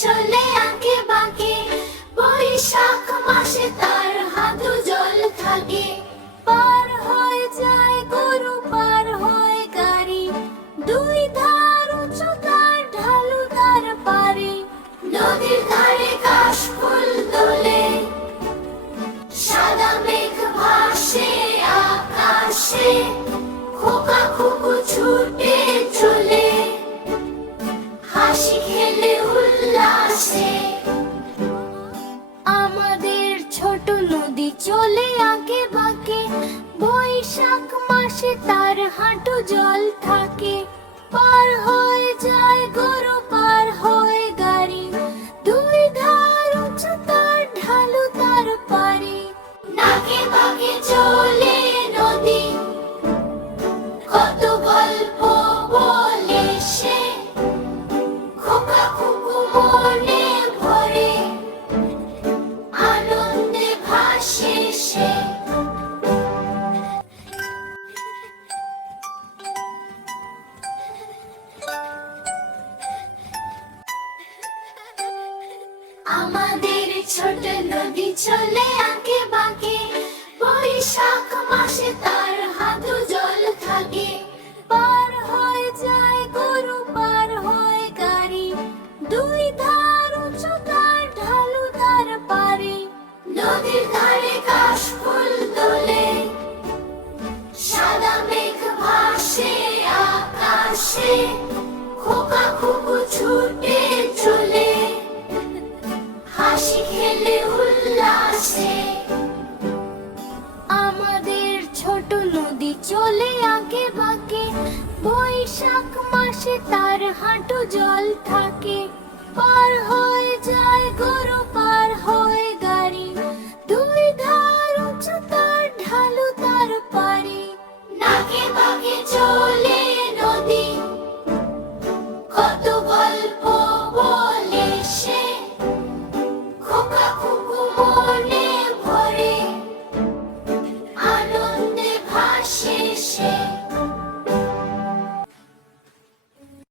চলে আঁকে বাঁকে, বৈশাখ মাসে তার হাঁটু জল থাকে। পার হয়ে যায় গরু, পার হয় গাড়ি, দুই ধার উঁচু তার, ঢালু তার পারে। নদীর ধারে কাশফুল দোলে, সাদা মেঘ ভাসে আকাশে, খোকা খুকু ছুটে চলে, হাসি খেলে উল্লাসে। আমাদের ছোট নদী চলে আঁকে বাঁকে, বৈশাখ মাসে তার হাঁটু জল থাকে। পার হয়ে যায় গরু, পার হয়ে গাড়ি, দুই ধার উঁচু তার, ঢালু তার পারে। নাকে বাঁকে চলে নদী, কত গল্প বলে সে, খোকা খুকু মনে ভরে, আনন্দে ভাসে সে। আমাদের ছোট নদী চলে আঁকে বাঁকে, বৈশাখ মাসে তার হাঁটু জল থাকে। পার হয়ে যায় গরু, পার হয় গাড়ি, দুই ধার উঁচু তার, ঢালু তার পারে। নদীর ধারে কাশফুল দোলে, সাদা মেঘ ভাসে আকাশে, খোকা খুকু ছুটে চলে, হাসি খেলে উল্লাসে। আমাদের ছোট নদী চলে আঁকে বাঁকে, বৈশাখ মাসে তার হাঁটু জল থাকে। পার হয়ে যায় গরু, পার হয়ে গাড়ি, দুই ধার উঁচু তার, ঢালু তার পারে। নাকে